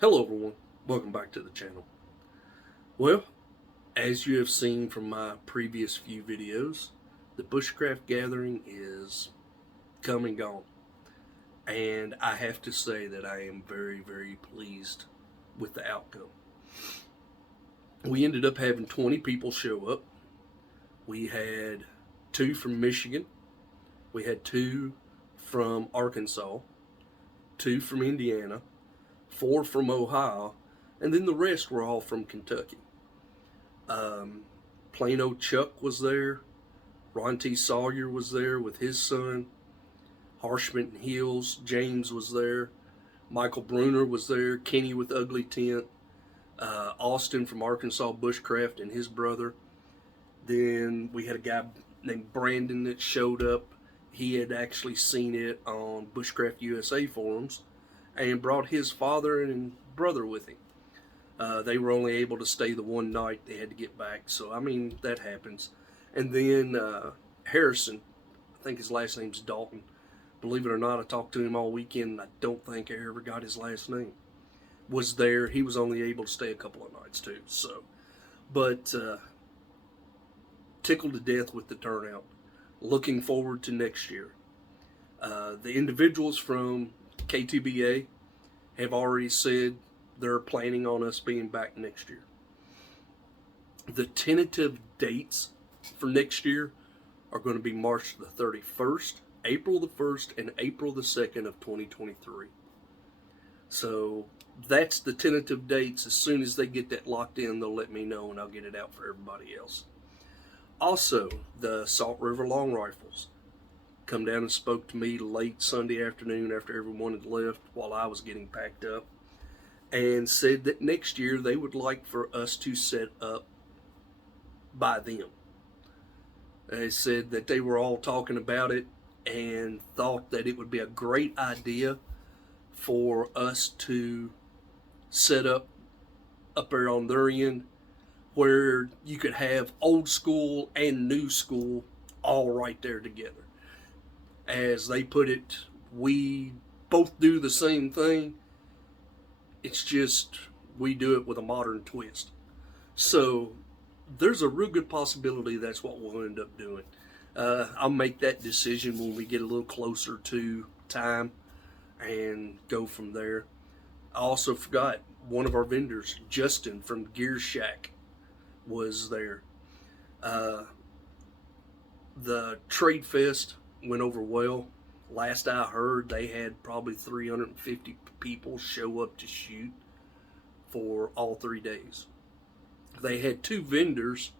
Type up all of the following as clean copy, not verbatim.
Hello everyone, welcome back to the channel. Well, as you have seen from my previous few videos, the Bushcraft Gathering is come and gone. And I have to say that I am very pleased with the outcome. We ended up having 20 people show up. We had 2 from Michigan, we had 2 from Arkansas, 2 from Indiana, 4 from Ohio, and then the rest were all from Kentucky. Plano Chuck was there. Ron T. Sawyer was there with his son. Harshman Hills, James was there. Michael Bruner was there. Kenny with Ugly Tent. Austin from Arkansas Bushcraft and his brother. Then we had a guy named Brandon that showed up. He had actually seen it on Bushcraft USA forums and brought his father and brother with him. They were only able to stay the one night. They had to get back. So, I mean, that happens. And then Harrison, I think his last name's Dalton. Believe it or not, I talked to him all weekend, and I don't think I ever got his last name. Was there. He was only able to stay a couple of nights, too. So, but tickled to death with the turnout. Looking forward to next year. The individuals from K2BA have already said they're planning on us being back next year. The tentative dates for next year are going to be March the 31st, April the 1st, and April the 2nd of 2023. So that's the tentative dates. As soon as they get that locked in, they'll let me know and I'll get it out for everybody else. Also, the Salt River Long Rifles come down and spoke to me late Sunday afternoon after everyone had left while I was getting packed up, and said that next year they would like for us to set up by them. They said that they were all talking about it and thought that it would be a great idea for us to set up there on their end where you could have old school and new school all right there together. As they put it, we both do the same thing. It's just we do it with a modern twist. So there's a real good possibility that's what we'll end up doing. I'll make that decision when we get a little closer to time and go from there. I also forgot one of our vendors, Justin from Gear Shack, was there. The Trade Fest went over well. Last I heard, they had probably 350 people show up to shoot for all 3 days. They had 2 vendors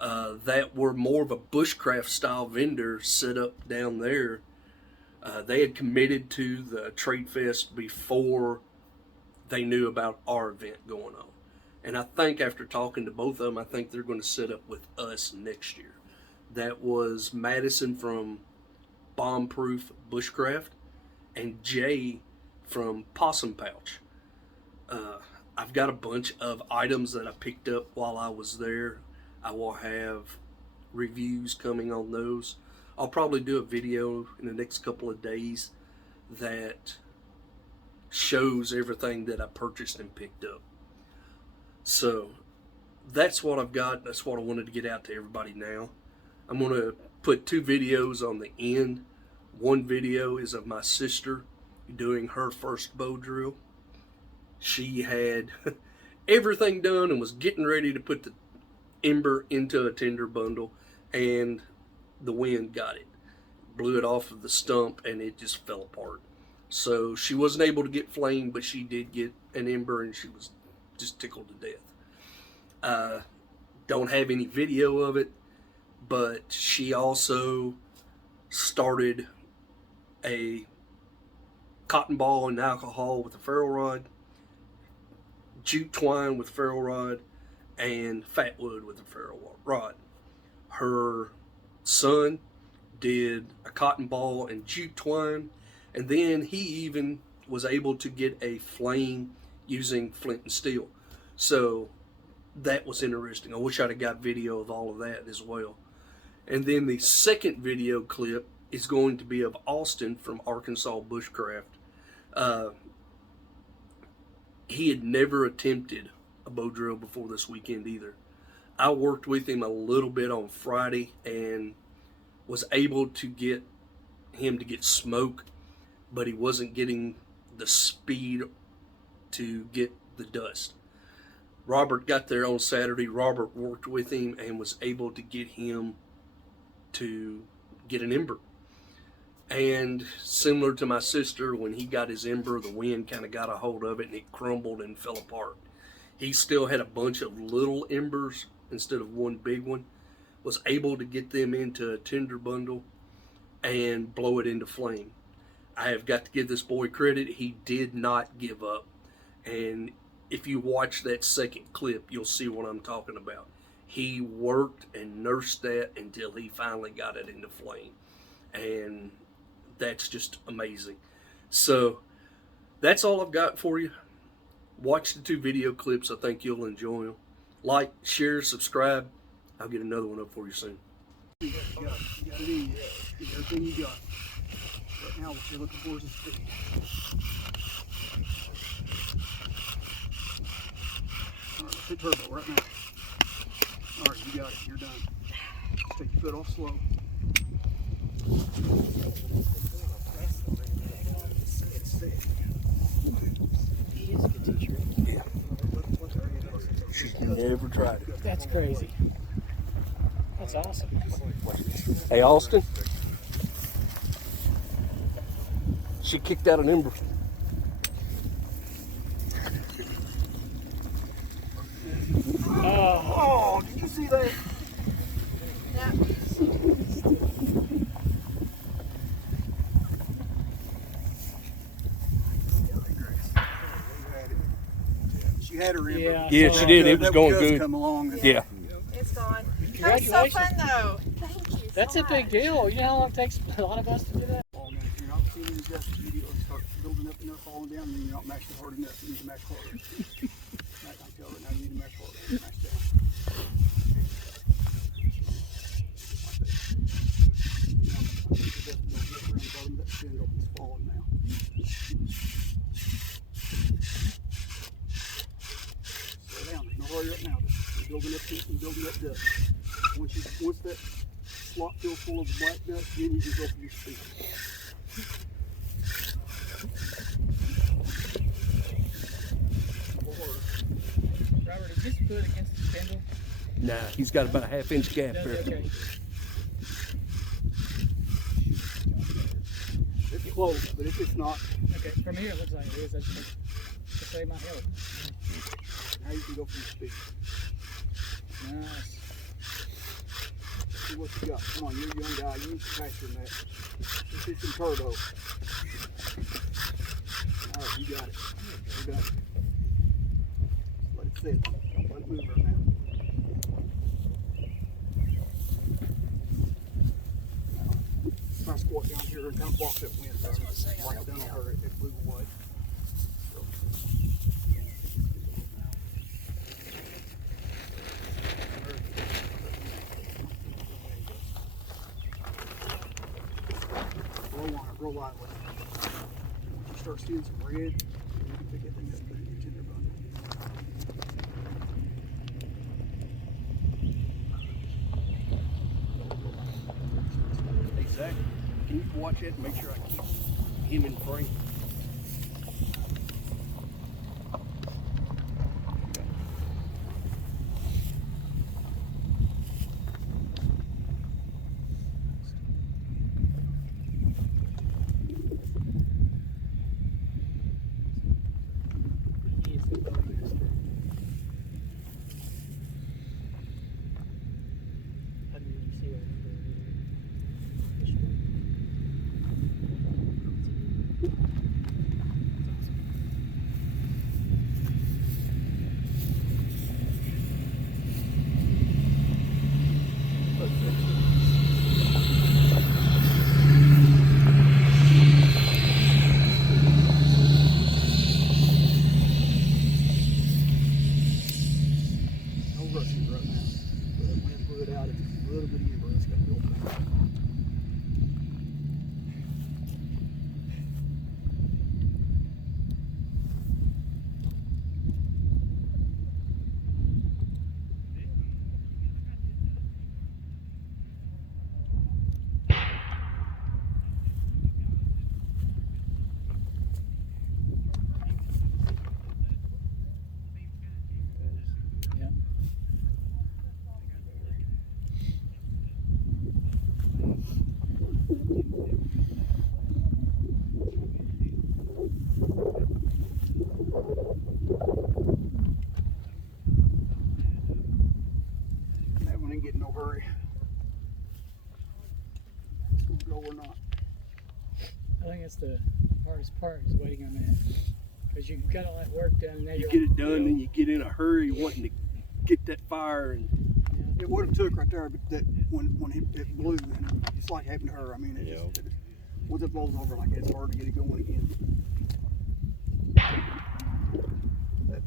that were more of a bushcraft style vendor set up down there. They had committed to the Trade Fest before they knew about our event going on. And I think after talking to both of them, I think they're going to set up with us next year. That was Madison from Bomb Proof Bushcraft and Jay from Possum Pouch. I've got a bunch of items that I picked up while I was there. I will have reviews coming on those. I'll probably do a video in the next couple of days that shows everything that I purchased and picked up. So that's what I've got. That's what I wanted to get out to everybody now. I'm going to put 2 videos on the end. One video is of my sister doing her first bow drill. She had everything done and was getting ready to put the ember into a tinder bundle, and the wind got it. Blew it off of the stump and it just fell apart. So she wasn't able to get flame, but she did get an ember and she was just tickled to death. Don't have any video of it, but she also started a cotton ball and alcohol with a ferro rod, jute twine with ferro rod, and fat wood with a ferro rod. Her son did a cotton ball and jute twine, and then he even was able to get a flame using flint and steel. So that was interesting. I wish I'd have got video of all of that as well. And then the second video clip is going to be of Austin from Arkansas Bushcraft. He had never attempted a bow drill before this weekend either. I worked with him a little bit on Friday and was able to get him to get smoke, but he wasn't getting the speed to get the dust. Robert got there on Saturday. Robert worked with him and was able to get him to get an ember. And similar to my sister, when he got his ember, the wind kind of got a hold of it and it crumbled and fell apart. He still had a bunch of little embers instead of one big one. Was able to get them into a tinder bundle and blow it into flame. I have got to give this boy credit. He did not give up. And if you watch that second clip, you'll see what I'm talking about. He worked and nursed that until he finally got it into flame. And that's just amazing. So that's all I've got for you. Watch the 2 video clips. I think you'll enjoy them. Like, share, subscribe. I'll get another one up for you soon. You got it in. Get everything you got. Right now, what you're looking for is a speed. All right, let's hit turbo right now. All right, you got it. You're done. Take your foot off slow. He is a good teacher. Yeah. She's never tried it. That's crazy. That's awesome. Hey, Austin. She kicked out an ember. Oh, did you see that? She had her ember. Yeah, she did. It was going good. Come along. Yeah. It's gone. Congratulations. That was so fun though. Thank you. That's so a big much. deal. You know how long it takes a lot of us to do that? Oh, man, if you're not feeling the dust, you start building up enough, falling down, and then you're not mashing hard enough. You need to mash harder. Right, I'll tell you now, you need to mash harder. Mash down. It's falling now. Slow down. There's no hurry up now. Just building up heat and building up dust. Once that slot fills full of black dust, then you can go for your speed. Robert, is this foot against the spindle? Nah, he's got about a half-inch gap there. Okay. It's close, but if it's not, Okay, from here it looks like it is. That's just to save my health. now you can go for your speed. Nice. See what you got. Come on, you're a young guy. You need faster than that. Just hit some turbo. All right, you got it. You got it. Let it sit. Don't let it move right now. If I squat down here and kind of block that wind, like down on her, it blew away. So, roll on it, roll lightly. Once you start seeing some red, you can pick that thing up and put it in your tinder bundle. Exactly. Can you watch it and make sure I keep him in frame? He is the bowmaster. How do you see it? that's the hardest part, is waiting on that. Because you got all that work done, and now You you're get it like, done, and you get in a hurry wanting to get that fire. And It would have took right there, but that when it blew, and it's like happened to her. I mean, once it blows over like that, it's hard to get it going again.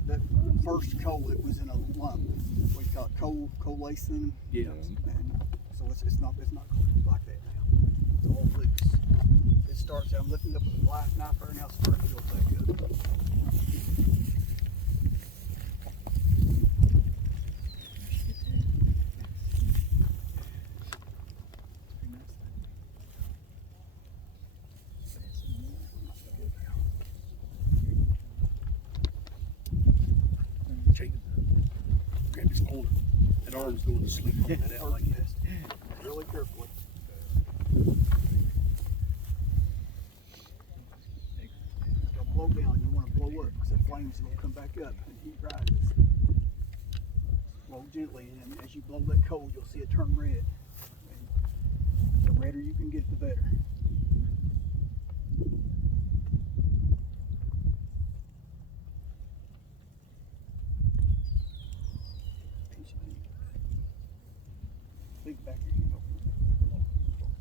That first coal, it was in a lump. We call it coalescing. yeah, And so it's not like that now. It's all loose. It starts out lifting up with a knife there, now it's starting to build back up. Jake, grab his phone. That arm's going to sleep on that out like that. Nest. Really carefully. Don't blow down. You want to blow up because the flames will come back up and heat rises. Blow gently, and as you blow that coal, you'll see it turn red. And the redder you can get, the better. Big back of your hand open.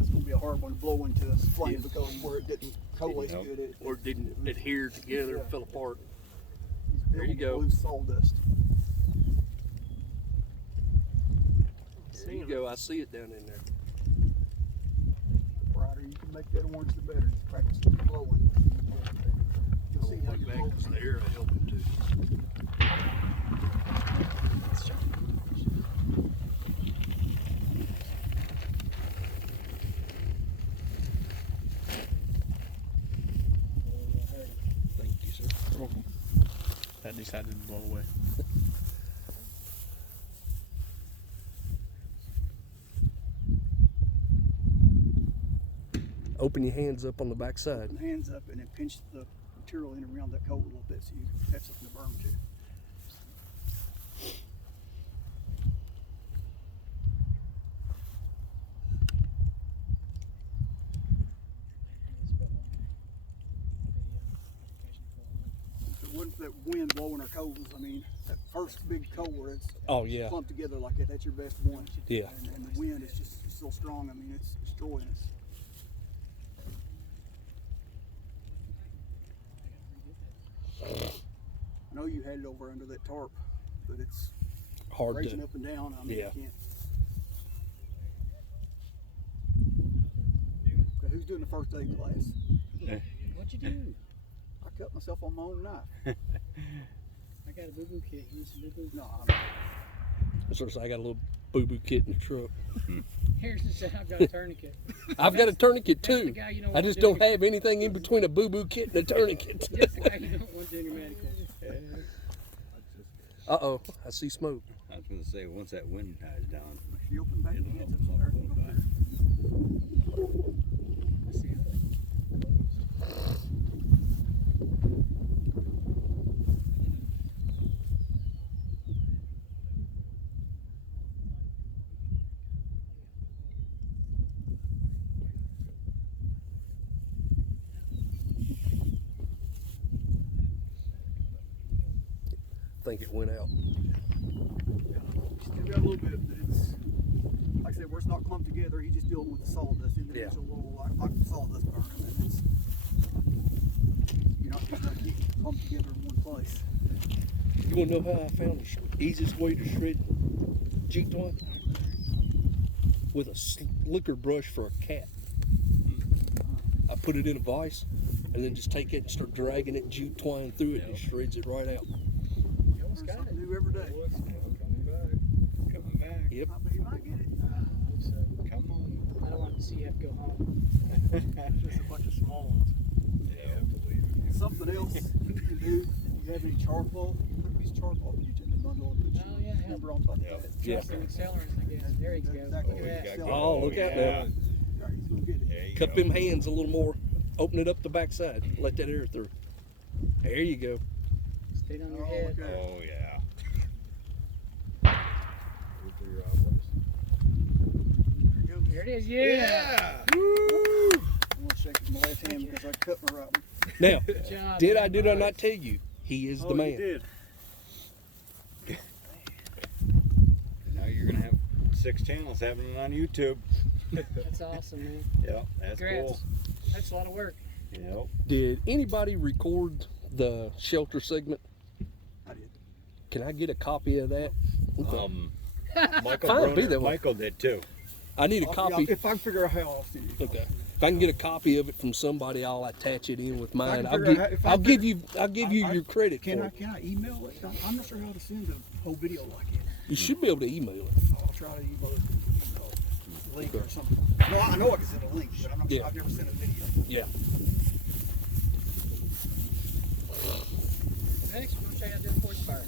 It's going to be a hard one to blow into a flame because where it didn't coalesce good. Or it didn't adhere together, fell apart. There you go. Loose sawdust. There you go. I see it down in there. The brighter you can make that orange, the better. Just practice blowing. You'll see how Look you back blow. because the air will help him too. Thank you, sir. You're welcome. That decided to blow away. Open your hands up on the back side. Open the hands up and then pinch the material in around that coal a little bit so you have something to burn to. If it wasn't for that wind blowing our coals, I mean, that first big coal where it's Oh yeah. clumped together like that, that's your best one. Yeah. And the wind is just so strong, I mean, it's destroying us. I know you had it over under that tarp, but it's Hard raging to. up and down. I mean, Yeah. you can't. Okay, who's doing the first aid class? what'd you do? I cut myself on my own knife. I got a boo-boo kit. You need some boo-boo? No, That's what I say, I got a little boo-boo kit in the truck. Harrison said I've got a tourniquet. I've got a tourniquet That's the too. guy you don't I want just doing don't have anything in between a boo-boo kit and a tourniquet. That's the guy you don't want doing your medical. Uh-oh, I see smoke. I was going to say, once that wind dies down, if you open back the hands up there, go there. I see how I think it went out. Still got a little bit, but it's like I said, where it's not clumped together. He's just dealing with the sawdust, individual little like sawdust burn, and it's you're not just gonna keep it clumped together in one place. You wanna know how I found the easiest way to shred jute twine? With a slicker brush for a cat. I put it in a vise and then just take it and start dragging it jute twine through it and it shreds it right out. you almost Learn got something it. new every day. coming back. Yep. You might get it. So, Come on. I don't want to see you have to go home. Just a bunch of small ones. Yeah, I believe it. Something else you can do. If you have any charcoal, put a piece of charcoal in the bundle and put Oh, yeah, your ember on top of Yeah. that. Yeah. Some accelerants, I guess. There you go. Exactly. Look at that. Oh, look out there. All right, he's gonna get it. There you Cup go. them hands a little more. Open it up the backside. Let that air through. There you go. Stayed on your Oh, head. look at it. Oh, yeah. Go through your eyeball. There it is. Yeah. I'm gonna shake my left hand because I cut my right one. Now, Good job. did man. I not tell you? He is the man. You did. Now you're gonna have 6 channels having it on YouTube. That's awesome, man. Yep, that's Congrats. cool. That's a lot of work. Yep. Did anybody record the shelter segment? I did. Can I get a copy of that? Michael Fine, be Bruner- that way. Michael did too. I need a copy. If I can figure out how I'll see you. Okay. If I can get a copy of it from somebody, I'll attach it in with mine. can I'll figure out how- if I I'll give figure- you I- your credit Can for I it. email it? I'm not sure how to send a whole video like it. You should be able to email it. I'll try to email it, link or something. No, I know I can send a link, but I'm not Yeah. sure. I've never sent a video. Yeah. Next, we'll show you how to do a forest fire.